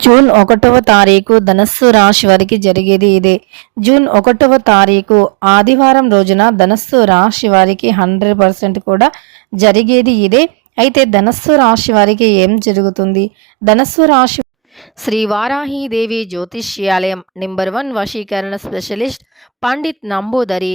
June ఒకటవ తారీఖు ధనస్సు రాశి వారికి జరిగేది ఇదే. జూన్ ఒకటవ తారీఖు ఆదివారం రోజున ధనస్సు రాశి వారికి హండ్రెడ్ పర్సెంట్ కూడా జరిగేది ఇదే. అయితే ధనస్సు రాశి వారికి ఏం జరుగుతుంది? ధనస్సు రాశి శ్రీ వారాహీదేవి జ్యోతిష్యాలయం నెంబర్ వన్ వశీకరణ స్పెషలిస్ట్ పండిత్ నంబూదరి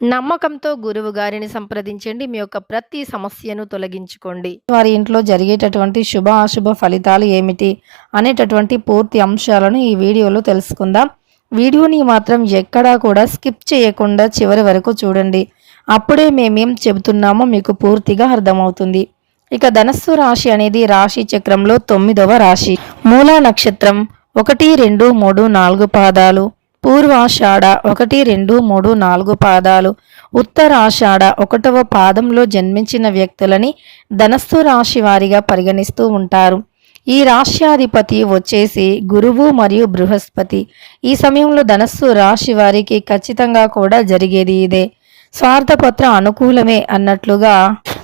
నమ్మకంతో గురువు గారిని సంప్రదించండి. మీ యొక్క ప్రతి సమస్యను తొలగించుకోండి. వారి ఇంట్లో జరిగేటటువంటి శుభ అశుభ ఫలితాలు ఏమిటి అనేటటువంటి పూర్తి అంశాలను ఈ వీడియోలో తెలుసుకుందాం. వీడియోని మాత్రం ఎక్కడా కూడా స్కిప్ చేయకుండా చివరి వరకు చూడండి. అప్పుడే మేమేం చెబుతున్నామో మీకు పూర్తిగా అర్థమవుతుంది. ఇక ధనస్సు రాశి అనేది రాశి చక్రంలో తొమ్మిదవ రాశి. మూలా నక్షత్రం ఒకటి రెండు మూడు నాలుగు పాదాలు. పూర్వాషాఢ ఒకటి రెండు మూడు నాలుగు పాదాలు. ఉత్తరాషాఢ ఒకటవ పాదంలో జన్మించిన వ్యక్తులని ధనస్సు రాశి వారిగా పరిగణిస్తూ ఉంటారు. ఈ రాశ్యాధిపతి వచ్చేసి గురువు మరియు బృహస్పతి. ఈ సమయంలో ధనస్సు రాశి వారికి ఖచ్చితంగా కూడా జరిగేది ఇదే. స్వార్థపత్ర అనుకూలమే అన్నట్లుగా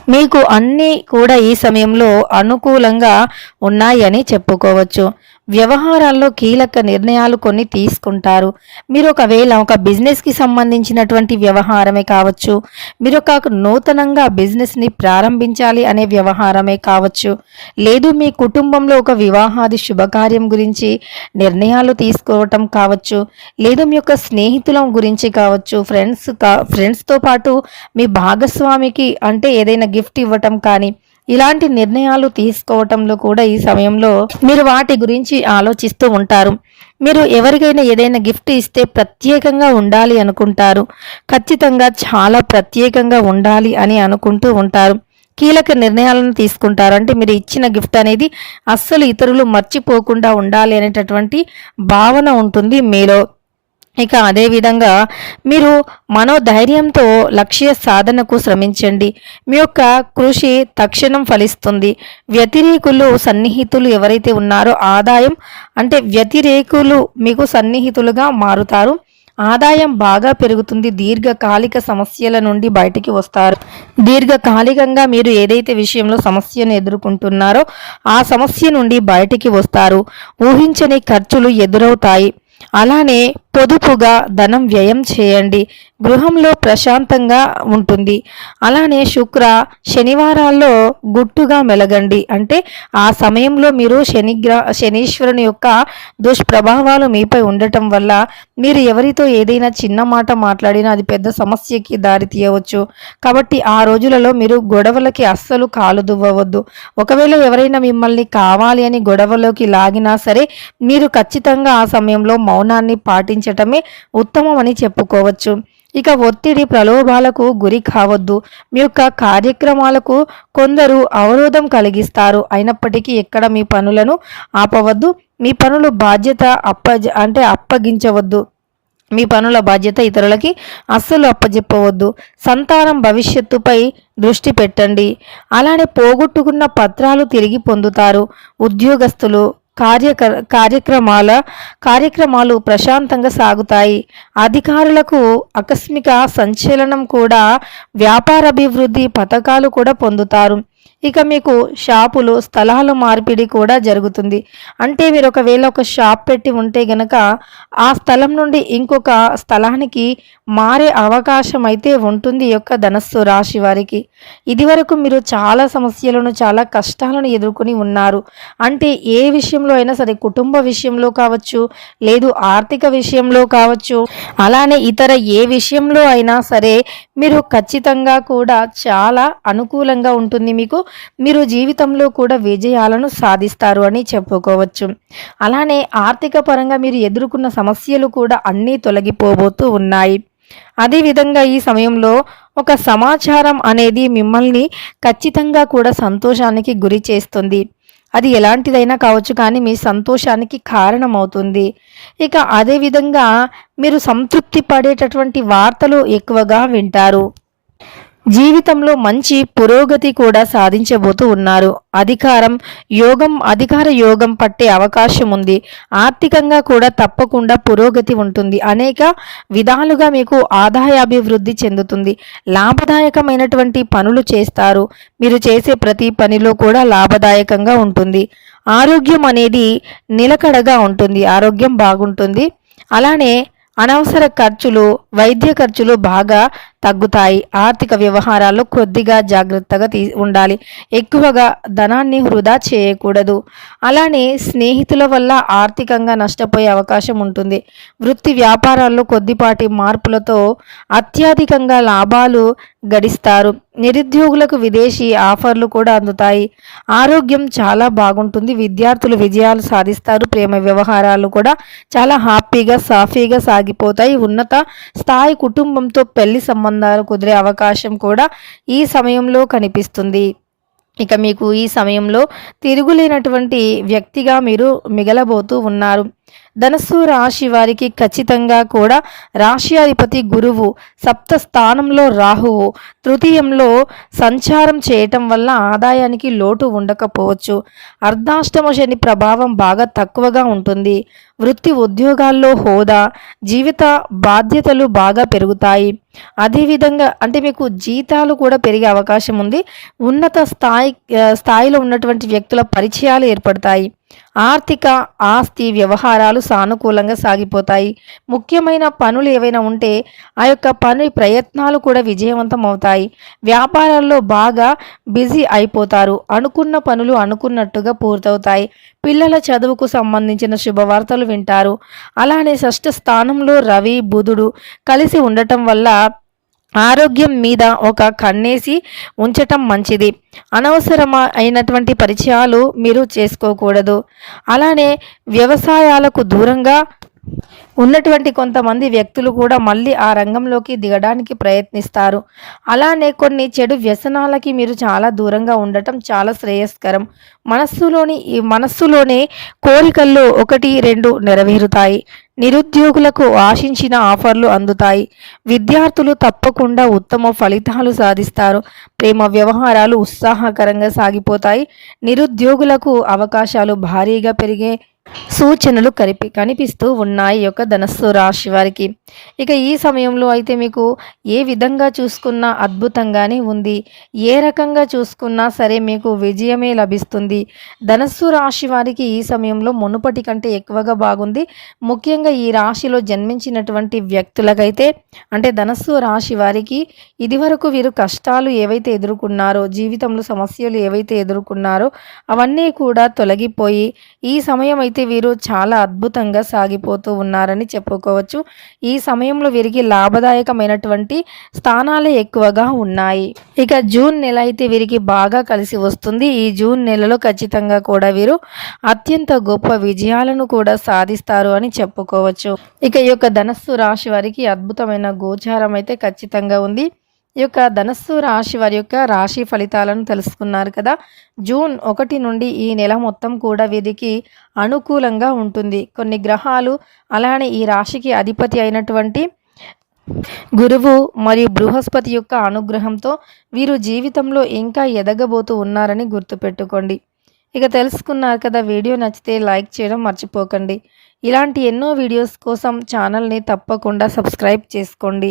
మీకు అన్నీ కూడా ఈ సమయంలో అనుకూలంగా ఉన్నాయని చెప్పుకోవచ్చు. వ్యవహారాల్లో కీలక నిర్ణయాలు కొన్ని తీసుకుంటారు. మీరు ఒకవేళ ఒక బిజినెస్కి సంబంధించినటువంటి వ్యవహారమే కావచ్చు మీరు ఒక నూతనంగా బిజినెస్ని ప్రారంభించాలి అనే వ్యవహారమే కావచ్చు లేదు మీ కుటుంబంలో ఒక వివాహాది శుభకార్యం గురించి నిర్ణయాలు తీసుకోవటం కావచ్చు లేదు మీ యొక్క స్నేహితుల గురించి కావచ్చు ఫ్రెండ్స్ కా ఫ్రెండ్స్తో పాటు మీ భాగస్వామికి అంటే ఏదైనా గిఫ్ట్ ఇవ్వటం కానీ ఇలాంటి నిర్ణయాలు తీసుకోవటంలో కూడా ఈ సమయంలో మీరు వాటి గురించి ఆలోచిస్తూ ఉంటారు. మీరు ఎవరికైనా ఏదైనా గిఫ్ట్ ఇస్తే ప్రత్యేకంగా ఉండాలి అనుకుంటారు. ఖచ్చితంగా చాలా ప్రత్యేకంగా ఉండాలి అని అనుకుంటూ ఉంటారు. కీలక నిర్ణయాలను తీసుకుంటారు. అంటే మీరు ఇచ్చిన గిఫ్ట్ అనేది అస్సలు ఇతరులు మర్చిపోకుండా ఉండాలి అనేటటువంటి భావన ఉంటుంది మీలో. ఇక అదేవిధంగా మీరు మనోధైర్యంతో లక్ష్య సాధనకు శ్రమించండి. మీ యొక్క కృషి తక్షణం ఫలిస్తుంది. వ్యతిరేకులు సన్నిహితులు ఎవరైతే ఉన్నారో ఆదాయం అంటే వ్యతిరేకులు మీకు సన్నిహితులుగా మారుతారు. ఆదాయం బాగా పెరుగుతుంది. దీర్ఘకాలిక సమస్యల నుండి బయటికి వస్తారు. దీర్ఘకాలికంగా మీరు ఏదైతే విషయంలో సమస్యను ఎదుర్కొంటున్నారో ఆ సమస్య నుండి బయటికి వస్తారు. ఊహించని ఖర్చులు ఎదురవుతాయి. అలానే పొదుపుగా ధనం వ్యయం చేయండి. గృహంలో ప్రశాంతంగా ఉంటుంది. అలానే శుక్ర శనివారాల్లో గుట్టుగా మెలగండి. అంటే ఆ సమయంలో మీరు శనిగ్ర శనీశ్వరుని యొక్క దుష్ప్రభావాలు మీపై ఉండటం వల్ల మీరు ఎవరితో ఏదైనా చిన్న మాట మాట్లాడినా అది పెద్ద సమస్యకి దారి తీయవచ్చు. కాబట్టి ఆ రోజులలో మీరు గొడవలకి అస్సలు కాలు దువ్వవద్దు. ఒకవేళ ఎవరైనా మిమ్మల్ని కావాలి అని గొడవలోకి లాగినా సరే మీరు ఖచ్చితంగా ఆ సమయంలో మౌనాన్ని పాటించటమే ఉత్తమమని చెప్పుకోవచ్చు. ఇక ఒత్తిడి ప్రలోభాలకు గురి కావద్దు. మీ యొక్క కార్యక్రమాలకు కొందరు అవరోధం కలిగిస్తారు. అయినప్పటికీ ఎక్కడ మీ పనులను ఆపవద్దు. మీ పనులు బాధ్యత అప్ప అంటే అప్పగించవద్దు. మీ పనుల బాధ్యత ఇతరులకి అస్సలు అప్పజెప్పవద్దు. సంతానం భవిష్యత్తుపై దృష్టి పెట్టండి. అలానే పోగొట్టుకున్న పత్రాలు తిరిగి పొందుతారు. ఉద్యోగస్తులు కార్యక కార్యక్రమాల కార్యక్రమాలు ప్రశాంతంగా సాగుతాయి. అధికారులకు ఆకస్మిక సంచలనం కూడా వ్యాపార అభివృద్ధి పథకాలు కూడా పొందుతారు. ఇక మీకు షాపులు స్థలాల మార్పిడి కూడా జరుగుతుంది. అంటే మీరు ఒకవేళ ఒక షాప్ పెట్టి ఉంటే గనక ఆ స్థలం నుండి ఇంకొక స్థలానికి మారే అవకాశం అయితే ఉంటుంది యొక్క ధనస్సు రాశి వారికి. ఇదివరకు మీరు చాలా సమస్యలను చాలా కష్టాలను ఎదుర్కొని ఉన్నారు. అంటే ఏ విషయంలో అయినా సరే కుటుంబ విషయంలో కావచ్చు లేదు ఆర్థిక విషయంలో కావచ్చు అలానే ఇతర ఏ విషయంలో అయినా సరే మీరు ఖచ్చితంగా కూడా చాలా అనుకూలంగా ఉంటుంది మీకు మీరు జీవితంలో కూడా విజయాలను సాధిస్తారు అని చెప్పుకోవచ్చు. అలానే ఆర్థిక పరంగా మీరు ఎదుర్కొన్న సమస్యలు కూడా అన్నీ తొలగిపోబోతూ ఉన్నాయి. అదేవిధంగా ఈ సమయంలో ఒక సమాచారం అనేది మిమ్మల్ని ఖచ్చితంగా కూడా సంతోషానికి గురి చేస్తుంది. అది ఎలాంటిదైనా కావచ్చు కానీ మీ సంతోషానికి కారణమవుతుంది. ఇక అదేవిధంగా మీరు సంతృప్తి పడేటటువంటి వార్తలు ఎక్కువగా వింటారు. జీవితంలో మంచి పురోగతి కూడా సాధించబోతూ ఉన్నారు. అధికారం యోగం అధికార యోగం పట్టే అవకాశం ఉంది. ఆర్థికంగా కూడా తప్పకుండా పురోగతి ఉంటుంది. అనేక విధాలుగా మీకు ఆదాయాభివృద్ధి చెందుతుంది. లాభదాయకమైనటువంటి పనులు చేస్తారు. మీరు చేసే ప్రతి పనిలో కూడా లాభదాయకంగా ఉంటుంది. ఆరోగ్యం అనేది నిలకడగా ఉంటుంది. ఆరోగ్యం బాగుంటుంది. అలానే అనవసర ఖర్చులు వైద్య ఖర్చులు బాగా తగ్గుతాయి. ఆర్థిక వ్యవహారాల్లో కొద్దిగా జాగ్రత్తగా తీ ఉండాలి. ఎక్కువగా ధనాన్ని వృధా చేయకూడదు. అలానే స్నేహితుల వల్ల ఆర్థికంగా నష్టపోయే అవకాశం ఉంటుంది. వృత్తి వ్యాపారాల్లో కొద్దిపాటి మార్పులతో అత్యధికంగా లాభాలు గడిస్తారు. నిరుద్యోగులకు విదేశీ ఆఫర్లు కూడా అందుతాయి. ఆరోగ్యం చాలా బాగుంటుంది. విద్యార్థులు విజయాలు సాధిస్తారు. ప్రేమ వ్యవహారాలు కూడా చాలా హ్యాపీగా సాఫీగా సాగిపోతాయి. ఉన్నత స్థాయి కుటుంబంతో పెళ్ళి సంబంధం సంబంధాలు కుదిరే అవకాశం కూడా ఈ సమయంలో కనిపిస్తుంది. ఇక మీకు ఈ సమయంలో తిరుగులేనటువంటి వ్యక్తిగా మీరు మిగలబోతూ ఉన్నారు. ధనస్సు రాశి వారికి ఖచ్చితంగా కూడా రాశ్యాధిపతి గురువు సప్త స్థానంలో రాహువు తృతీయంలో సంచారం చేయటం వల్ల ఆదాయానికి లోటు ఉండకపోవచ్చు. అర్ధాష్టమ శని ప్రభావం బాగా తక్కువగా ఉంటుంది. వృత్తి ఉద్యోగాల్లో హోదా జీవిత బాధ్యతలు బాగా పెరుగుతాయి. అదేవిధంగా అంటే మీకు జీతాలు కూడా పెరిగే అవకాశం ఉంది. ఉన్నత స్థాయి స్థాయిలో ఉన్నటువంటి వ్యక్తుల పరిచయాలు ఏర్పడతాయి. ఆర్థిక ఆస్తి వ్యవహారాలు సానుకూలంగా సాగిపోతాయి. ముఖ్యమైన పనులు ఏవైనా ఉంటే ఆ యొక్క పని ప్రయత్నాలు కూడా విజయవంతం అవుతాయి. వ్యాపారాల్లో బాగా బిజీ అయిపోతారు. అనుకున్న పనులు అనుకున్నట్టుగా పూర్తవుతాయి. పిల్లల చదువుకు సంబంధించిన శుభవార్తలు వింటారు. అలానే షష్ఠ స్థానంలో రవి బుధుడు కలిసి ఉండటం వల్ల ఆరోగ్యం మీద ఒక కన్నేసి ఉంచటం మంచిది. అనవసరమైనటువంటి పరిచయాలు మీరు చేసుకోకూడదు. అలానే వ్యవసాయాలకు దూరంగా ఉన్నటువంటి కొంతమంది వ్యక్తులు కూడా మళ్ళీ ఆ రంగంలోకి దిగడానికి ప్రయత్నిస్తారు. అలానే కొన్ని చెడు వ్యసనాలకి మీరు చాలా దూరంగా ఉండటం చాలా శ్రేయస్కరం. మనస్సులోని ఈ మనస్సులోనే కోరికల్లో ఒకటి రెండు నెరవేరుతాయి. నిరుద్యోగులకు ఆశించిన ఆఫర్లు అందుతాయి. విద్యార్థులు తప్పకుండా ఉత్తమ ఫలితాలు సాధిస్తారు. ప్రేమ వ్యవహారాలు ఉత్సాహకరంగా సాగిపోతాయి. నిరుద్యోగులకు అవకాశాలు భారీగా పెరిగే సూచనలు కనిపి కనిపిస్తూ ఉన్నాయి యొక్క ధనస్సు రాశి వారికి. ఇక ఈ సమయంలో అయితే మీకు ఏ విధంగా చూసుకున్నా అద్భుతంగానే ఉంది. ఏ రకంగా చూసుకున్నా సరే మీకు విజయమే లభిస్తుంది. ధనస్సు రాశి వారికి ఈ సమయంలో మునుపటి కంటే ఎక్కువగా బాగుంది. ముఖ్యంగా ఈ రాశిలో జన్మించినటువంటి వ్యక్తులకైతే అంటే ధనస్సు రాశి వారికి ఇదివరకు వీరు కష్టాలు ఏవైతే ఎదుర్కొన్నారో జీవితంలో సమస్యలు ఏవైతే ఎదుర్కొన్నారో అవన్నీ కూడా తొలగిపోయి ఈ సమయం అయితే అయితే వీరు చాలా అద్భుతంగా సాగిపోతూ ఉన్నారని చెప్పుకోవచ్చు. ఈ సమయంలో వీరికి లాభదాయకమైనటువంటి స్థానాలే ఎక్కువగా ఉన్నాయి. ఇక జూన్ నెల అయితే వీరికి బాగా కలిసి వస్తుంది. ఈ జూన్ నెలలో ఖచ్చితంగా కూడా వీరు అత్యంత గొప్ప విజయాలను కూడా సాధిస్తారు అని చెప్పుకోవచ్చు. ఇక ఈ యొక్క ధనస్సు రాశి వారికి అద్భుతమైన గోచారం అయితే ఖచ్చితంగా ఉంది. ఈ యొక్క ధనస్సు రాశి వారి యొక్క రాశి ఫలితాలను తెలుసుకున్నారు కదా. జూన్ ఒకటి నుండి ఈ నెల మొత్తం కూడా వీరికి అనుకూలంగా ఉంటుంది. కొన్ని గ్రహాలు అలానే ఈ రాశికి అధిపతి అయినటువంటి గురువు మరియు బృహస్పతి యొక్క అనుగ్రహంతో వీరు జీవితంలో ఇంకా ఎదగబోతూ ఉన్నారని గుర్తుపెట్టుకోండి. ఇక తెలుసుకున్నారు కదా వీడియో నచ్చితే లైక్ చేయడం మర్చిపోకండి. ఇలాంటి ఎన్నో వీడియోస్ కోసం ఛానల్ని తప్పకుండా సబ్స్క్రైబ్ చేసుకోండి.